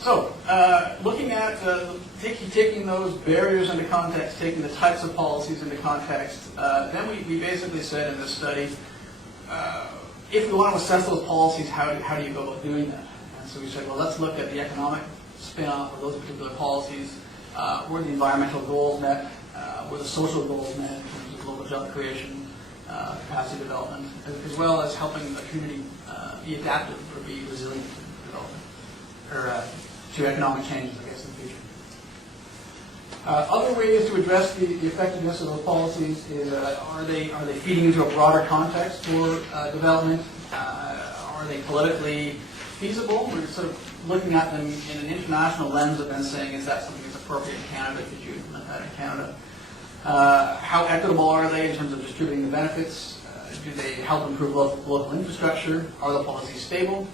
So, looking at taking those barriers into context, taking the types of policies into context, then we basically said in this study, if we want to assess those policies, how do you go about doing that? And so we said, well, let's look at the economic spin-off of those particular policies. Were the environmental goals met? Were the social goals met in terms of global job creation, capacity development, as well as helping the community be adaptive or be resilient to development, or to economic changes, I guess, in the future. Other ways to address the effectiveness of those policies is, are they feeding into a broader context for development? Are they politically feasible? We're sort of looking at them in an international lens and then saying, is that something that's appropriate in Canada? Could you implement that in Canada? How equitable are they in terms of distributing the benefits? Do they help improve local infrastructure? Are the policies stable?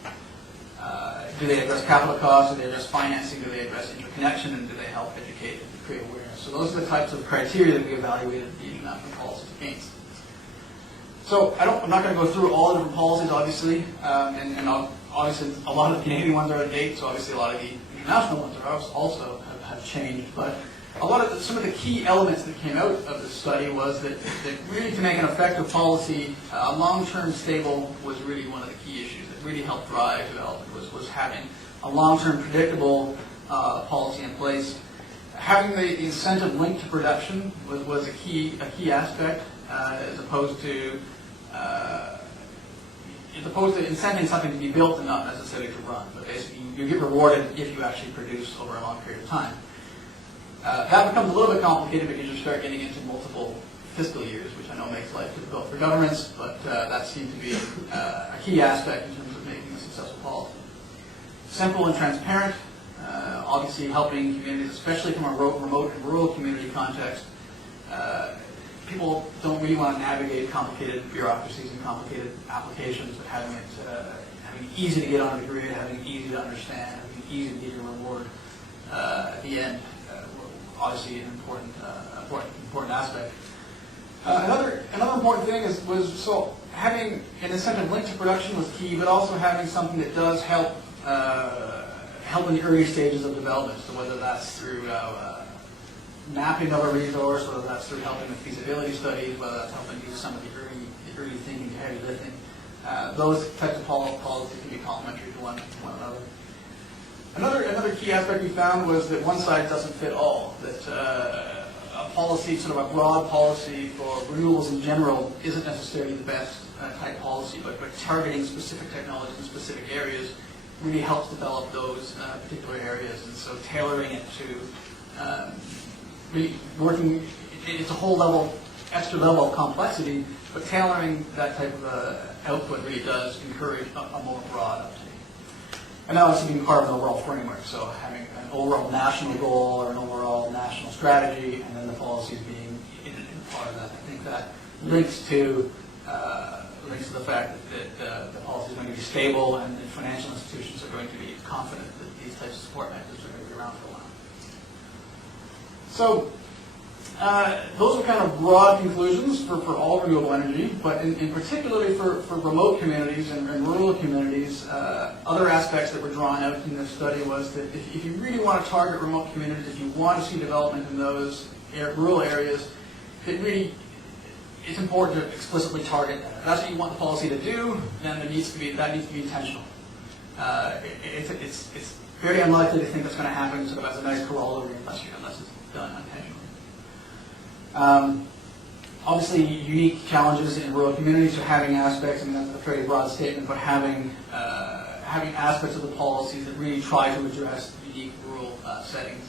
Do they address capital costs? Do they address financing? Do they address interconnection? And do they help educate and create awareness? So those are the types of criteria that we evaluated the international policies against. So I'm not going to go through all the different policies, obviously, and obviously a lot of the Canadian ones are out of date, so obviously a lot of the international ones are also have changed. But some of the key elements that came out of this study was that really to make an effective policy, long-term stable was really one of the key issues that really helped drive development, was having a long-term predictable policy in place. Having the incentive linked to production was a key aspect, as opposed to incenting something to be built and not necessarily to run. But basically, you get rewarded if you actually produce over a long period of time. That becomes a little bit complicated because you start getting into multiple fiscal years, which I know makes life difficult for governments, but that seemed to be a key aspect in terms of making a successful policy. Simple and transparent, obviously helping communities, especially from a remote and rural community context. People don't really want to navigate complicated bureaucracies and complicated applications, but having it easy to get on the grid, having it easy to understand, having it easy to get your reward at the end. Obviously, an important aspect. Another important thing was having an incentive linked to production was key, but also having something that does help in the early stages of development. So whether that's through mapping of a resource, whether that's through helping with feasibility studies, whether that's helping do some of the early thinking, the heavy lifting. Those types of policies can be complementary to one another. Another key aspect we found was that one size doesn't fit all. That a policy, sort of a broad policy for renewables in general, isn't necessarily the best type policy, but targeting specific technologies in specific areas really helps develop those particular areas. And so tailoring it to really working, it's a whole extra level of complexity, but tailoring that type of output really does encourage a more broad uptake. And that was being part of an overall framework, so having an overall national goal or an overall national strategy, and then the policies being in part of that. I think that links to the fact that the policy is going to be stable and financial institutions are going to be confident that these types of support methods are going to be around for a while. So those are kind of broad conclusions for all renewable energy, but in particularly for remote communities and rural communities, other aspects that were drawn out in this study was that if you really want to target remote communities, if you want to see development in those rural areas, it's important to explicitly target that. If that's what you want the policy to do, then that needs to be intentional. It's very unlikely to think that's going to happen sort of as a nice corollary unless it's done intentionally. Obviously, unique challenges in rural communities, so having aspects, that's a very broad statement, but having aspects of the policies that really try to address unique rural settings.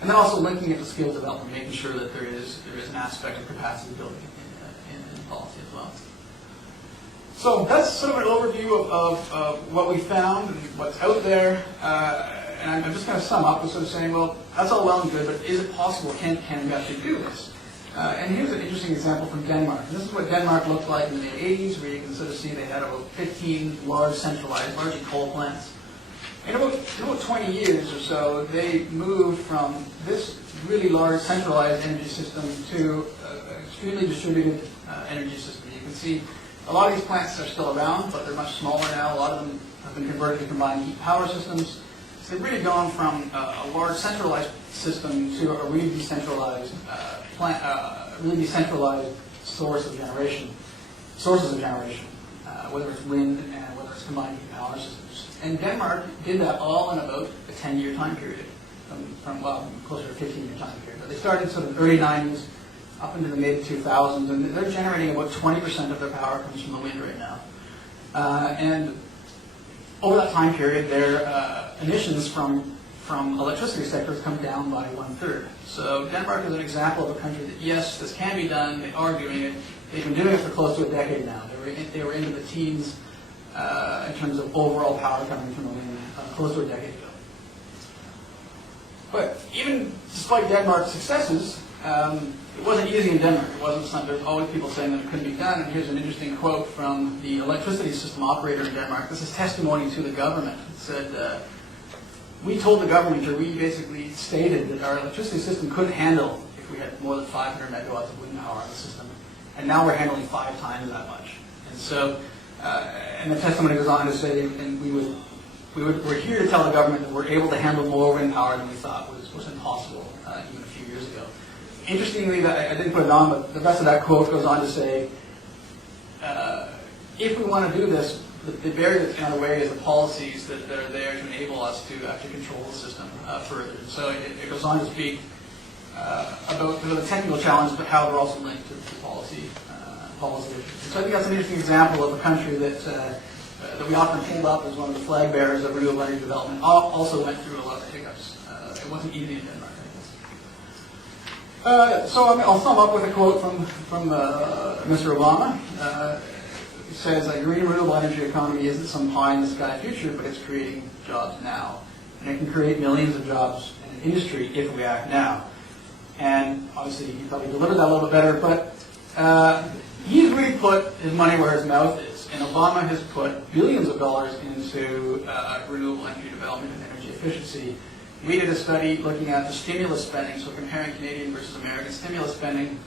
And then also linking it to skills development, making sure that there is an aspect of capacity building in policy as well. So that's sort of an overview of what we found and what's out there. And I'm just going to sum up with sort of saying, well, that's all well and good, but is it possible? Can we actually do this? And here's an interesting example from Denmark. And this is what Denmark looked like in the 80s, where you can sort of see they had about 15 large centralized, largely coal plants. In about 20 years or so, they moved from this really large centralized energy system to an extremely distributed energy system. You can see a lot of these plants are still around, but they're much smaller now. A lot of them have been converted to combined heat power systems. So they've really gone from a large centralized system to a really decentralized sources of generation, whether it's wind and whether it's combined heat power systems. And Denmark did that all in about a 10-year time period, from closer to a 15-year time period. But they started sort of early 90s up into the mid-2000s, and they're generating about 20% of their power comes from the wind right now. And over that time period, their emissions from electricity sectors come down by 1/3. So Denmark is an example of a country that, yes, this can be done. They are doing it. They've been doing it for close to a decade now. They were into the teens in terms of overall power coming from the wind close to a decade ago. But even despite Denmark's successes, it wasn't easy in Denmark. It wasn't something. There's always people saying that it couldn't be done. And here's an interesting quote from the electricity system operator in Denmark. This is testimony to the government. It said, we told the government, or we basically stated that our electricity system couldn't handle if we had more than 500 megawatts of wind power in the system. And now we're handling 5 times that much. And so, and the testimony goes on to say, and we're here to tell the government that we're able to handle more wind power than we thought was impossible even a few years ago. Interestingly, I didn't put it on, but the rest of that quote goes on to say, if we want to do this, the barrier that's in our way is the policies that are there to enable us to actually control the system further. So it goes on to speak about the technical challenges, but how they're also linked to policy issues. So I think that's an interesting example of a country that we often hold up as one of the flag bearers of renewable energy development. Also went through a lot of hiccups. It wasn't easy in Denmark, I guess. So I'll sum up with a quote from Mr. Obama. He says, a green renewable energy economy isn't some pie-in-the-sky future, but it's creating jobs now. And it can create millions of jobs in an industry if we act now. And obviously, he probably delivered that a little bit better, but he's really put his money where his mouth is. And Obama has put billions of dollars into renewable energy development and energy efficiency. We did a study looking at the stimulus spending, so comparing Canadian versus American stimulus spending.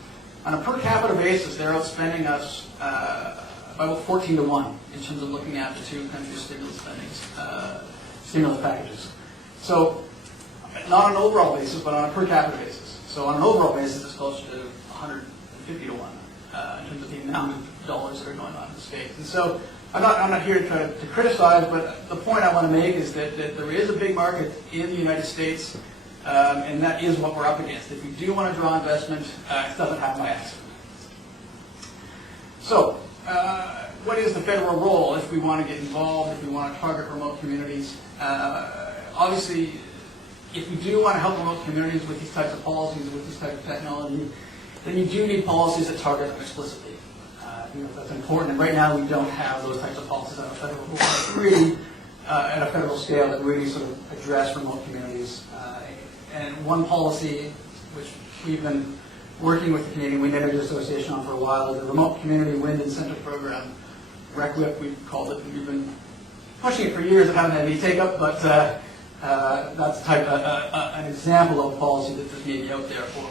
On a per capita basis, they're outspending us about 14 to 1 in terms of looking at the two countries' stimulus packages. So, not on an overall basis, but on a per capita basis. So on an overall basis, it's closer to 150 to 1 in terms of the amount of dollars that are going on in the States. And so I'm not here to try to criticize, but the point I want to make is that there is a big market in the United States, and that is what we're up against. If we do want to draw investment, it doesn't happen by accident. So, what is the federal role if we want to get involved, if we want to target remote communities? Obviously, if we do want to help remote communities with these types of policies, with this type of technology, then you do need policies that target them explicitly. That's important. And right now, we don't have those types of policies on a federal level, really at a federal scale that really sort of address remote communities. And one policy, which we've been working with the Canadian Wind Energy Association on for a while, is the Remote Community Wind Incentive Program, RECWIP, we've called it, and we've been pushing it for years. It hasn't had any take-up, but that's an example of a policy that just may be out there for